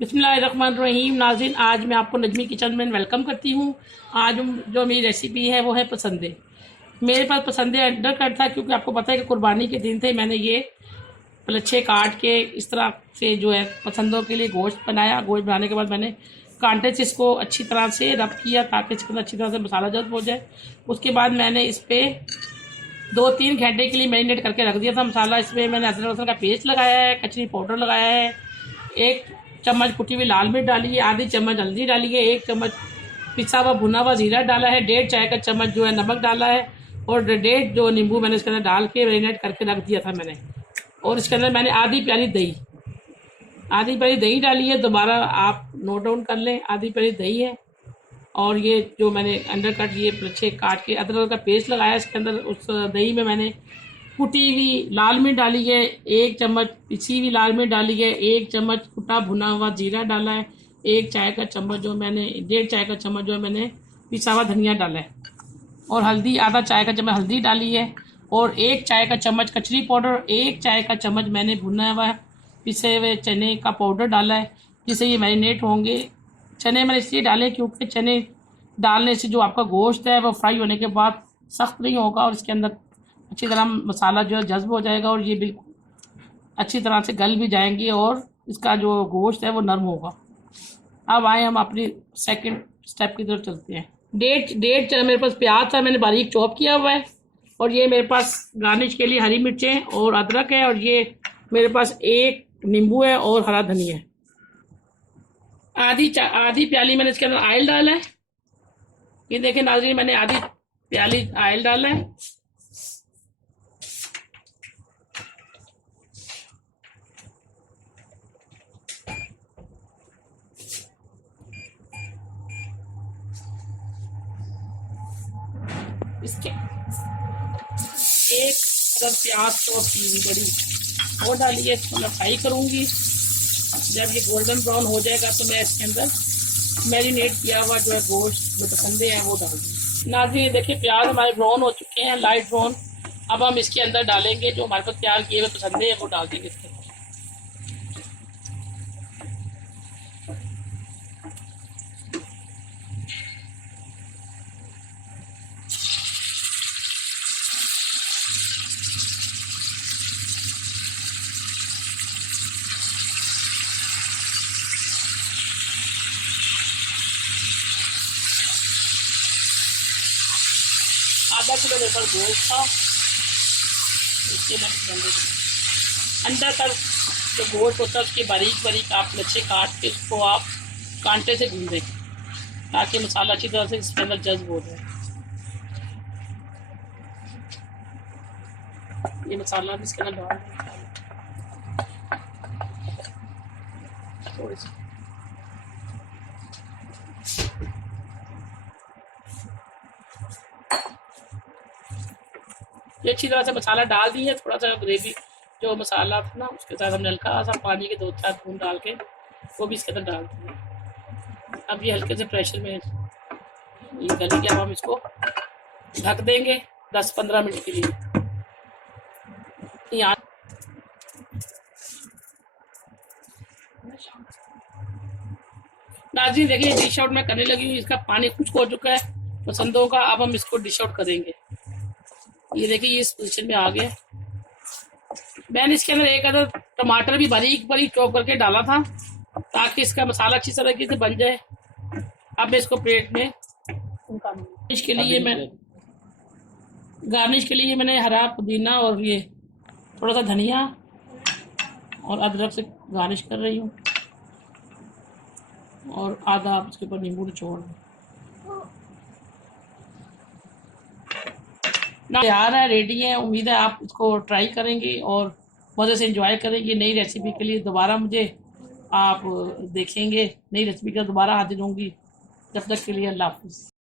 बिस्मिल्लाहिर्रहमानिर्रहीम। नाज़रीन, आज मैं आपको नजमी किचन में वेलकम करती हूँ। आज जो मेरी रेसिपी है वो है पसंदे। मेरे पास पसंदे अंडर कट था, क्योंकि आपको पता है कि कुर्बानी के दिन थे। मैंने ये पलच्छे काट के इस तरह से जो है पसंदों के लिए गोश्त बनाया। गोश्त बनाने के बाद मैंने कांटे से इसको अच्छी तरह से रब किया ताकि इसके अंदर अच्छी तरह से मसाला जज्ब हो जाए। उसके बाद मैंने इस पर 2-3 घंटे के लिए मैरिनेट करके रख दिया था मसाला। इसमें मैंने अदरक लहसुन का पेस्ट लगाया है, कचरी पाउडर लगाया है, 1 चम्मच कुटी हुई लाल मिर्च डाली है, आधी चम्मच हल्दी डाली है, 1 चम्मच पिसा हुआ भुना हुआ जीरा डाला है, 1.5 चाय का चम्मच जो है नमक डाला है, और 1.5 जो नींबू मैंने इसके अंदर डाल के मैरिनेट करके रख दिया था मैंने। और इसके अंदर मैंने आधी प्याली दही डाली है। दोबारा आप नोट डाउन कर लें, आधी प्याली दही है। और ये जो मैंने अंडर कट ये पलच्छे काट के अदरक का पेस्ट लगाया इसके अंदर। उस दही में मैंने कुटी हुई लाल मिर्च डाली है, 1 चम्मच पिसी हुई लाल मिर्च डाली है, 1 चम्मच कुटा भुना हुआ जीरा डाला है, 1 चाय का चम्मच जो मैंने 1.5 चाय का चम्मच जो है मैंने पिसा हुआ धनिया डाला है, और हल्दी आधा चाय का चम्मच हल्दी डाली है, और 1 चाय का चम्मच कचरी पाउडर, 1 चाय का चम्मच मैंने भुना हुआ पिसे हुए चने का पाउडर डाला है, जिससे ये मैरिनेट होंगे। चने मैंने इसलिए डाले क्योंकि चने डालने से जो आपका गोश्त है वो फ्राई होने के बाद सख्त नहीं होगा, और इसके अंदर अच्छी तरह मसाला जो है जज्ब हो जाएगा, और ये बिल्कुल अच्छी तरह से गल भी जाएंगी, और इसका जो गोश्त है वो नरम होगा। अब आए हम अपनी सेकंड स्टेप की तरफ चलते हैं। डेट मेरे पास प्याज था, मैंने बारीक चॉप किया हुआ है, और ये मेरे पास गार्निश के लिए हरी मिर्चें और अदरक है, और ये मेरे पास 1 नींबू है और हरा धनिया है। आधी प्याली मैंने इसके अंदर ऑयल डाला है। ये देखें नाज़रीन, मैंने आधी प्याली ऑयल डाला है। इसके 1 अदर प्याज चॉप की हुई बड़ी वो डाली है, इसको मैं फ्राई करूँगी। जब ये गोल्डन ब्राउन हो जाएगा तो मैं इसके अंदर मैरिनेट किया हुआ जो है गोश्त जो पसंदे हैं वो डाल दूँगी। नाज़रीन देखिए, प्याज हमारे ब्राउन हो चुके हैं, लाइट ब्राउन। अब हम इसके अंदर डालेंगे जो हमारे पास तैयार किए हुए पसंदे हैं वो डाल देंगे इसके अंदर। आधा किलो मेरे पास गोश्त था, इसके मैंने अंदर तक जो गोश्त होता है उसकी बारीक बारीक आप लच्छे काट के उसको आप कांटे से गूंदें ताकि मसाला अच्छी तरह से इसके अंदर जज्ब हो जाए। ये मसाला भी इसके अंदर डाल दें थोड़ी सी। ये अच्छी तरह से मसाला डाल दिए। थोड़ा सा ग्रेवी जो मसाला था ना उसके साथ हमने हल्का सा पानी के 2-4 बूंद डाल के वो भी इसके अंदर डाल दिए। अब ये हल्के से प्रेशर में ये गली के अब हम इसको ढक देंगे 10-15 मिनट के लिए। यहाँ नाज़रीन देखिए, डिश आउट मैं करने लगी हूँ। इसका पानी खुश्क हो चुका है पसंदों का। अब हम इसको डिश आउट करेंगे। ये देखिए, ये इस पोजीशन में आ गया। मैंने इसके अंदर 1 अदर टमाटर भी बारीक बारीक चॉप करके डाला था ताकि इसका मसाला अच्छी तरीके से बन जाए। अब मैं इसको प्लेट में गार्निश के लिए मैंने हरा पुदीना और ये थोड़ा सा धनिया और अदरक से गार्निश कर रही हूँ, और आधा आप इसके ऊपर नींबू निचोड़ दें। तैयार है, रेडी है। उम्मीद है आप इसको ट्राई करेंगे और मज़े से एंजॉय करेंगे। नई रेसिपी के लिए दोबारा मुझे आप देखेंगे, नई रेसिपी का दोबारा हाजिर होंगी। जब तक के लिए अल्लाह हाफ़िज़।